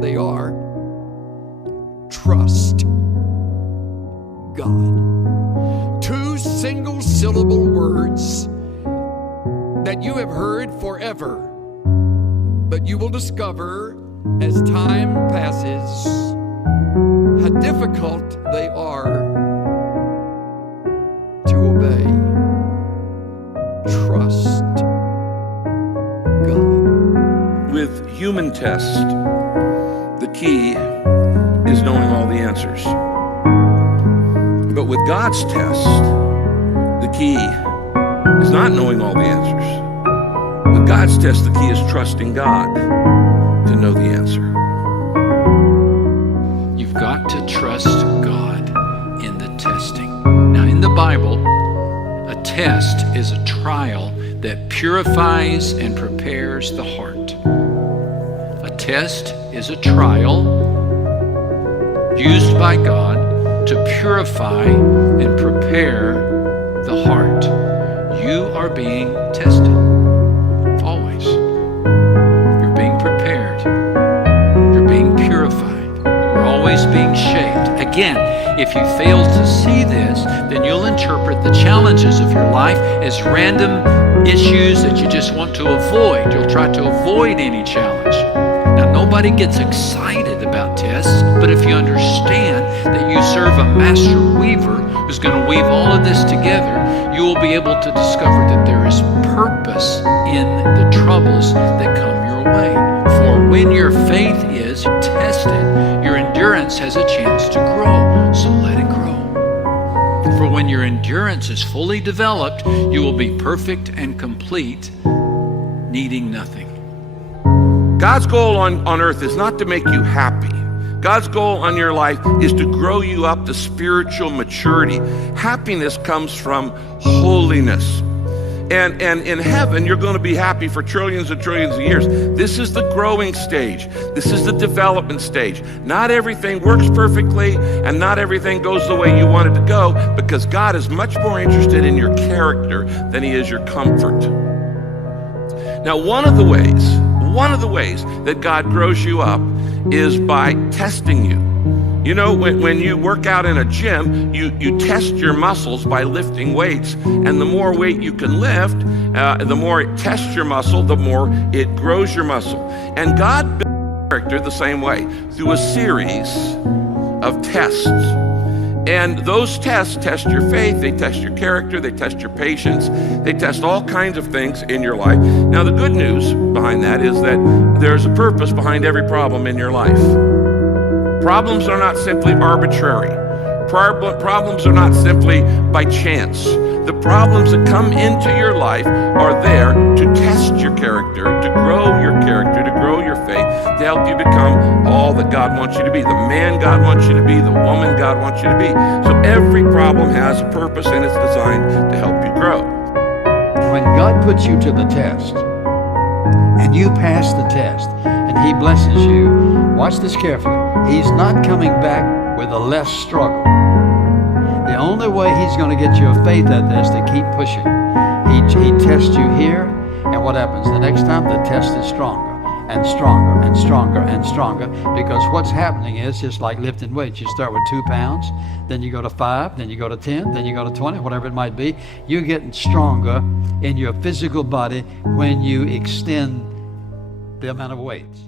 and they are, trust God. Two single-syllable words that you have heard forever, but you will discover as time passes how difficult they are to obey. Trust God. With human tests, the key is knowing all the answers. But with God's test, the key is not knowing all the answers. With God's test, the key is trusting God to know the answer. You've got to trust God in the testing. Now, in the Bible, a test is a trial that purifies and prepares the heart. A test is a trial used by God to purify and prepare the heart. You are being tested. Always. You're being prepared. You're being purified. You're always being shaped. Again, if you fail to see this, then you'll interpret the challenges of your life as random issues that you just want to avoid. You'll try to avoid any challenge. Now, nobody gets excited about tests, but if you understand that you serve a master weaver who's going to weave all of this together, you will be able to discover that there is purpose in the troubles that come your way. For when your faith is tested, your endurance has a chance to grow, so let it grow. For when your endurance is fully developed, you will be perfect and complete, needing nothing. God's goal on earth is not to make you happy. God's goal on your life is to grow you up to spiritual maturity. Happiness comes from holiness. And in heaven, you're going to be happy for trillions and trillions of years. This is the growing stage. This is the development stage. Not everything works perfectly, and not everything goes the way you want it to go, because God is much more interested in your character than he is your comfort. Now, one of the ways that God grows you up is by testing you. You know, when you work out in a gym, you test your muscles by lifting weights, and the more weight you can lift, the more it tests your muscle, the more it grows your muscle. And God built character the same way, through a series of tests. And those tests test your faith, they test your character, they test your patience, they test all kinds of things in your life. Now, the good news behind that is that there's a purpose behind every problem in your life. Problems are not simply arbitrary. Problems are not simply by chance. The problems that come into your life are there to test your character, to grow your character, to grow your faith, to help you become all that God wants you to be, the man God wants you to be, the woman God wants you to be. So every problem has a purpose, and it's designed to help you grow. When God puts you to the test, and you pass the test, and he blesses you, watch this carefully. He's not coming back with a less struggle. The only way he's going to get your faith at this is to keep pushing. He tests you here, and what happens? The next time, the test is stronger and stronger and stronger and stronger, because what's happening is just like lifting weights. You start with 2 pounds, then you go to 5, then you go to 10, then you go to 20, whatever it might be. You're getting stronger in your physical body when you extend the amount of weights.